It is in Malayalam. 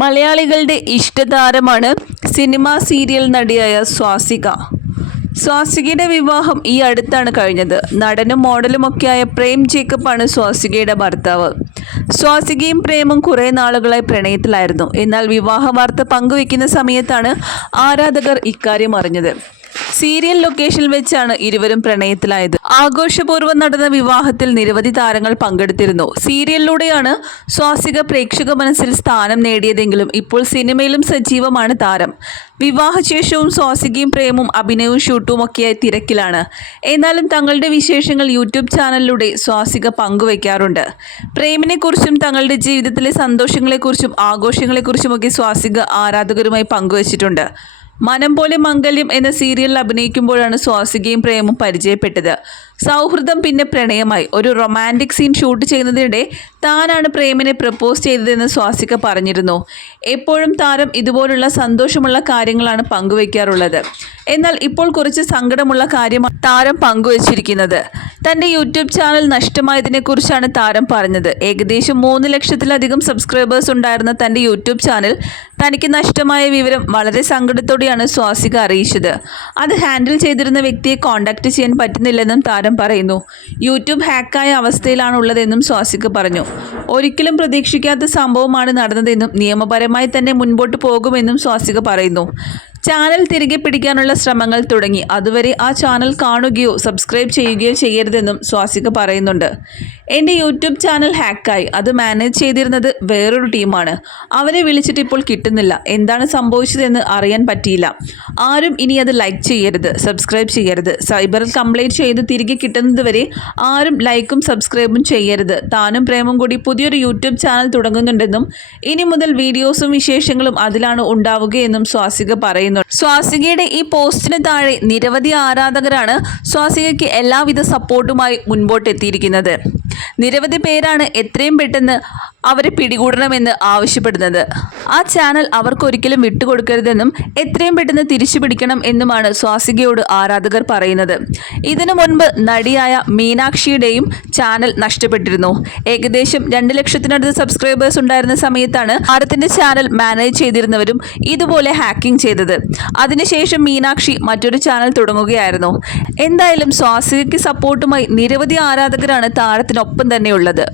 മലയാളികളുടെ ഇഷ്ടതാരമാണ് സിനിമ സീരിയൽ നടിയായ സ്വാസിക. സ്വാസികയുടെ വിവാഹം ഈ അടുത്താണ് കഴിഞ്ഞത്. നടനും മോഡലുമൊക്കെയായ പ്രേം ജേക്കബാണ് സ്വാസികയുടെ ഭർത്താവ്. സ്വാസികയും പ്രേമും കുറേ നാളുകളായി പ്രണയത്തിലായിരുന്നു. എന്നാൽ വിവാഹ വാർത്ത പങ്കുവെക്കുന്ന സമയത്താണ് ആരാധകർ ഇക്കാര്യം അറിഞ്ഞത്. സീരിയൽ ലൊക്കേഷനിൽ വെച്ചാണ് ഇരുവരും പ്രണയത്തിലായത്. ആഘോഷപൂർവം നടന്ന വിവാഹത്തിൽ നിരവധി താരങ്ങൾ പങ്കെടുത്തിരുന്നു. സീരിയലിലൂടെയാണ് സ്വാസിക പ്രേക്ഷക മനസ്സിൽ സ്ഥാനം നേടിയതെങ്കിലും ഇപ്പോൾ സിനിമയിലും സജീവമാണ് താരം. വിവാഹശേഷവും സ്വാസികയും പ്രേമും അഭിനയവും ഷൂട്ടും ഒക്കെയായി തിരക്കിലാണ്. എന്നാലും തങ്ങളുടെ വിശേഷങ്ങൾ യൂട്യൂബ് ചാനലിലൂടെ സ്വാസിക പങ്കുവയ്ക്കാറുണ്ട്. പ്രേമിനെക്കുറിച്ചും തങ്ങളുടെ ജീവിതത്തിലെ സന്തോഷങ്ങളെക്കുറിച്ചും ആഘോഷങ്ങളെക്കുറിച്ചുമൊക്കെ സ്വാസിക ആരാധകരുമായി പങ്കുവച്ചിട്ടുണ്ട്. മനം പോലെ മംഗല്യം എന്ന സീരിയലിൽ അഭിനയിക്കുമ്പോഴാണ് സ്വാസികയും പ്രേമും പരിചയപ്പെട്ടത്. സൗഹൃദം പിന്നെ പ്രണയമായി. ഒരു റൊമാന്റിക് സീൻ ഷൂട്ട് ചെയ്യുന്നതിനിടെ താനാണ് പ്രേമിനെ പ്രപ്പോസ് ചെയ്തതെന്ന് സ്വാസിക പറഞ്ഞിരുന്നു. എപ്പോഴും താരം ഇതുപോലുള്ള സന്തോഷമുള്ള കാര്യങ്ങളാണ് പങ്കുവയ്ക്കാറുള്ളത്. എന്നാൽ ഇപ്പോൾ കുറച്ച് സങ്കടമുള്ള കാര്യമാണ് താരം പങ്കുവച്ചിരിക്കുന്നത്. തന്റെ യൂട്യൂബ് ചാനൽ നഷ്ടമായതിനെക്കുറിച്ചാണ് താരം പറഞ്ഞത്. ഏകദേശം മൂന്ന് ലക്ഷത്തിലധികം സബ്സ്ക്രൈബേഴ്സ് ഉണ്ടായിരുന്ന തന്റെ യൂട്യൂബ് ചാനൽ തനിക്ക് നഷ്ടമായ വിവരം വളരെ സങ്കടത്തോടെയാണ് സ്വാസിക അറിയിച്ചത്. അത് ഹാൻഡിൽ ചെയ്തിരുന്ന വ്യക്തിയെ കോൺടാക്ട് ചെയ്യാൻ പറ്റുന്നില്ലെന്നും താരം പറയുന്നു. യൂട്യൂബ് ഹാക്കായ അവസ്ഥയിലാണ് ഉള്ളതെന്നും സ്വാസിക പറഞ്ഞു. ഒരിക്കലും പ്രതീക്ഷിക്കാത്ത സംഭവമാണ് നടന്നതെന്നും നിയമപരമായി തന്നെ മുൻപോട്ട് പോകുമെന്നും സ്വാസിക പറയുന്നു. ചാനൽ തിരികെ പിടിക്കാനുള്ള ശ്രമങ്ങൾ തുടങ്ങി. അതുവരെ ആ ചാനൽ കാണുകയോ സബ്സ്ക്രൈബ് ചെയ്യുകയോ ചെയ്യരുതെന്നും സ്വാസിക പറയുന്നുണ്ട്. എന്റെ യൂട്യൂബ് ചാനൽ ഹാക്കായി. അത് മാനേജ് ചെയ്തിരുന്നത് വേറൊരു ടീമാണ്. അവരെ വിളിച്ചിട്ട് ഇപ്പോൾ കിട്ടുന്നില്ല. എന്താണ് സംഭവിച്ചതെന്ന് അറിയാൻ പറ്റിയില്ല. ആരും ഇനി അത് ലൈക്ക് ചെയ്യരുത് സബ്സ്ക്രൈബ് ചെയ്യരുത്. സൈബറിൽ കംപ്ലൈന്റ് ചെയ്ത് തിരികെ കിട്ടുന്നത് വരെ ആരും ലൈക്കും സബ്സ്ക്രൈബും ചെയ്യരുത്. താനും പ്രേമും കൂടി പുതിയൊരു യൂട്യൂബ് ചാനൽ തുടങ്ങുന്നുണ്ടെന്നും ഇനി മുതൽ വീഡിയോസും വിശേഷങ്ങളും അതിലാണ് ഉണ്ടാവുകയെന്നും സ്വാസിക പറയുന്നു സ്വാസികയുടെ ഈ പോസ്റ്റിന് താഴെ നിരവധി ആരാധകരാണ് സ്വാസികയ്ക്ക് എല്ലാവിധ സപ്പോർട്ടുമായി മുൻപോട്ടെത്തിയിരിക്കുന്നത്. നിരവധി പേരാണ് എത്രയും പെട്ടെന്ന് അവരെ പിടികൂടണമെന്ന് ആവശ്യപ്പെടുന്നത്. ആ ചാനൽ അവർക്കൊരിക്കലും വിട്ടുകൊടുക്കരുതെന്നും എത്രയും പെട്ടെന്ന് തിരിച്ചു പിടിക്കണം എന്നുമാണ് സ്വാസികയോട് ആരാധകർ പറയുന്നത്. ഇതിനു മുൻപ് നടിയായ മീനാക്ഷിയുടെയും ചാനൽ നഷ്ടപ്പെട്ടിരുന്നു. ഏകദേശം രണ്ട് ലക്ഷത്തിനടുത്ത് സബ്സ്ക്രൈബേഴ്സ് ഉണ്ടായിരുന്ന സമയത്താണ് താരത്തിന്റെ ചാനൽ മാനേജ് ചെയ്തിരുന്നവരും ഇതുപോലെ ഹാക്കിംഗ് ചെയ്തത്. അതിനുശേഷം മീനാക്ഷി മറ്റൊരു ചാനൽ തുടങ്ങുകയായിരുന്നു. എന്തായാലും സ്വാസികയ്ക്ക് സപ്പോർട്ടുമായി നിരവധി ആരാധകരാണ് താരത്തിനൊപ്പം തന്നെയുള്ളത്